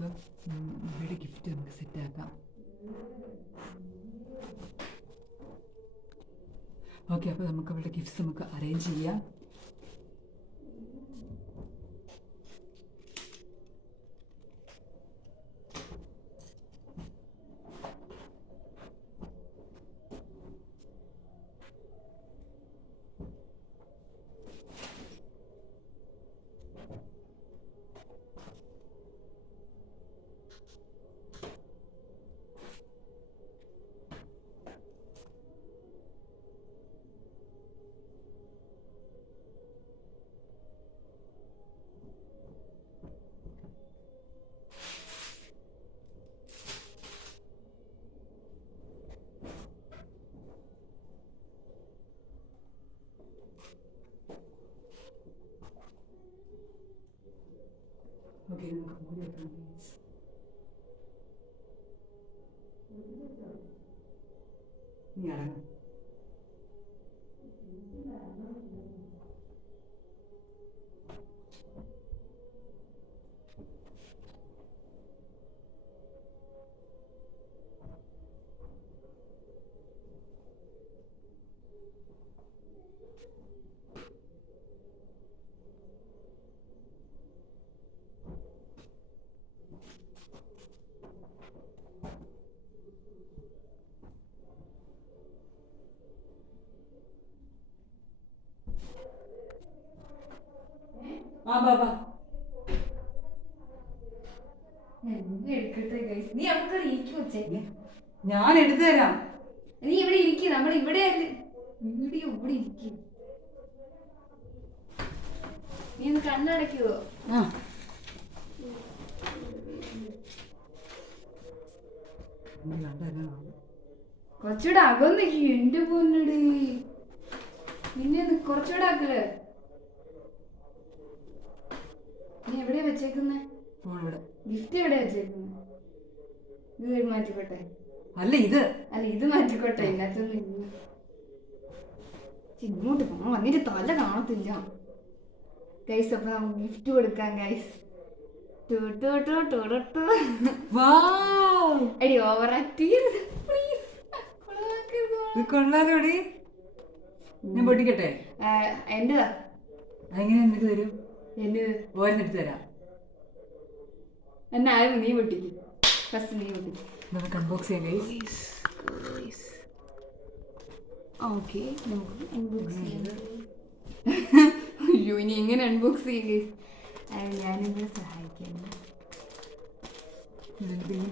നമുക്ക് ഇവിടെ ഗിഫ്റ്റ് നമുക്ക് സെറ്റാക്കാം. ഓക്കെ, അപ്പോൾ നമുക്ക് അവളുടെ ഗിഫ്റ്റ്സ് നമുക്ക് അറേഞ്ച് ചെയ്യാം. ഓക്കെ, നമുക്ക് മൂടി വെക്കാം പ്ലീസ്. നീ അടങ്ങും. ബാബാ എടുക്കട്ടെ ഗൈസ്. നീ നമുക്ക് ഇരിക്കും വെച്ചേ. ഞാൻ എടുത്തു തരാം. നീ ഇവിടെ ഇരിക്കും. നമ്മൾ ഇവിടെ വീഡിയോ ഇവിടെ ഇരിക്കും. നീ ഒന്ന് കണ്ണടയ്ക്കുവോ? കുറച്ചുകൂടെ അകന്നിരിക്കും. എന്റെ പൊന്നടി, നിന്നെ കുറച്ചുകൂടെ ആക്കല്. നീ എവിടെയാ വെച്ചേക്കുന്നേ? ഗിഫ്റ്റ് എവിടെയാ വെച്ചേക്കുന്നേ? ഇത് മാറ്റിക്കോട്ടെ. അല്ല ഇത് മാറ്റിക്കോട്ടെ. ഇതിനകത്തൊന്നും ഇല്ല. ഇങ്ങോട്ട് പോകാൻ വന്നിട്ട് തല കാണത്തില്ല ഗൈസ്. അപ്പൊ നമുക്ക് ഗിഫ്റ്റ് കൊടുക്കാം ഗൈസ്. എടി ഓവർ ആക്ട് കൊള്ളാലോടി. ഞാൻ പൊട്ടിക്കട്ടെ? എന്റെതാ. എങ്ങനെ നിനക്ക് തരും? എന്റെ ഓരോന്നെടുത്ത് തരാം. എന്നാ നീ പൊട്ടിക്കും. ഫസ്റ്റ് നീ പൊട്ടിക്കും. നമുക്ക് അൺബോക്സ് ചെയ്യാം ഗൈസ്. ഓക്കെ, നമുക്ക് അൺബോക്സ് ചെയ്യാം. അയ്യോ, ഇനി എങ്ങനെ അൺബോക്സ് ചെയ്യും ഗൈസ്? ഞാനിങ്ങനെ സഹായിക്കാം.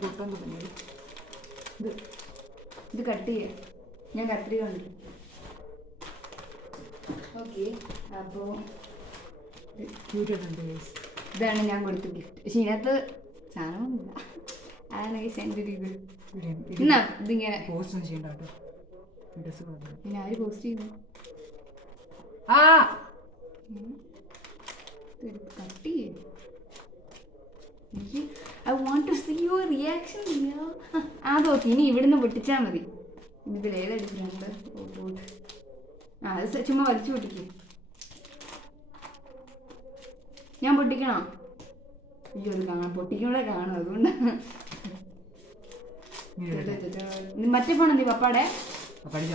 പൊട്ടാൻ തുടങ്ങി. ഇത് കട്ട് ചെയ്യാം. ഞാൻ കത്രിക കണ്ടു. ഓക്കെ, അപ്പോൾ ഇതാണ് ഞാൻ കൊടുത്ത ഗിഫ്റ്റ്. പക്ഷെ ഇതിനകത്ത് സാധനമൊന്നുമില്ല. അതാണ് ഗൈസ് എൻ്റെ ഒരു ഇത്. എന്നാ ഇതിങ്ങനെ പോസ്റ്റ് ചെയ്യണ്ട കേട്ടോ. പിന്നെ ആര് പോസ്റ്റ് ചെയ്യുന്നു? കട്ട് ചെയ്യും. I want to see your reaction. അതോക്കെ, ഇനി ഇവിടുന്ന് പൊട്ടിച്ചാൽ മതി. ഇതിലേതെടുക്കുന്നുണ്ട്? Oh God. അത് ചുമ്മാ വലിച്ചു പൊട്ടിക്കും. ഞാൻ പൊട്ടിക്കണോ? അയ്യോ, അത് കാണാം. പൊട്ടിക്കുമ്പോഴേ കാണും. അതുകൊണ്ടാണ്. മറ്റേ ഫോൺ എന്തി പപ്പാടെ? മതി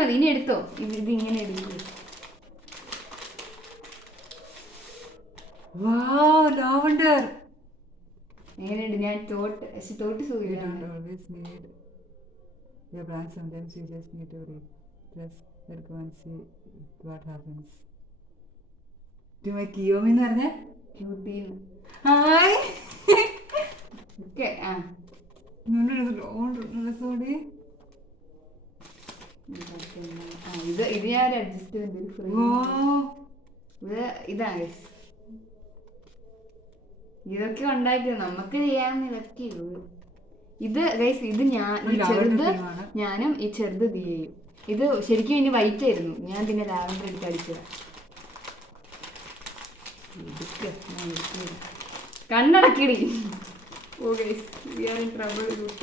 മതി, ഇനി എടുത്തോ. ഇത് ഇങ്ങനെ എടുക്കും. എങ്ങനെയുണ്ട്? ഞാൻ തോട്ട് സൂര്യാണ്. ഇത് ഞാൻ അഡ്ജസ്റ്റ് ഇതാണ്. ഇതൊക്കെ ഉണ്ടാക്കിയത് നമുക്ക് ചെയ്യാമെന്ന് ഇതൊക്കെ ഉള്ളൂ. ഇത് ഗൈസ്, ഇത് ഞാനും ഈ ചെറുത് ഇത് ചെയ്യും. ഇത് ശരിക്കും ഇനി വൈറ്റ് ആയിരുന്നു. ഞാൻ പിന്നെ ലാവൻഡർ എടുത്ത് അടിച്ചത്. കണ്ണടക്കിടി. Oh guys, we are in trouble.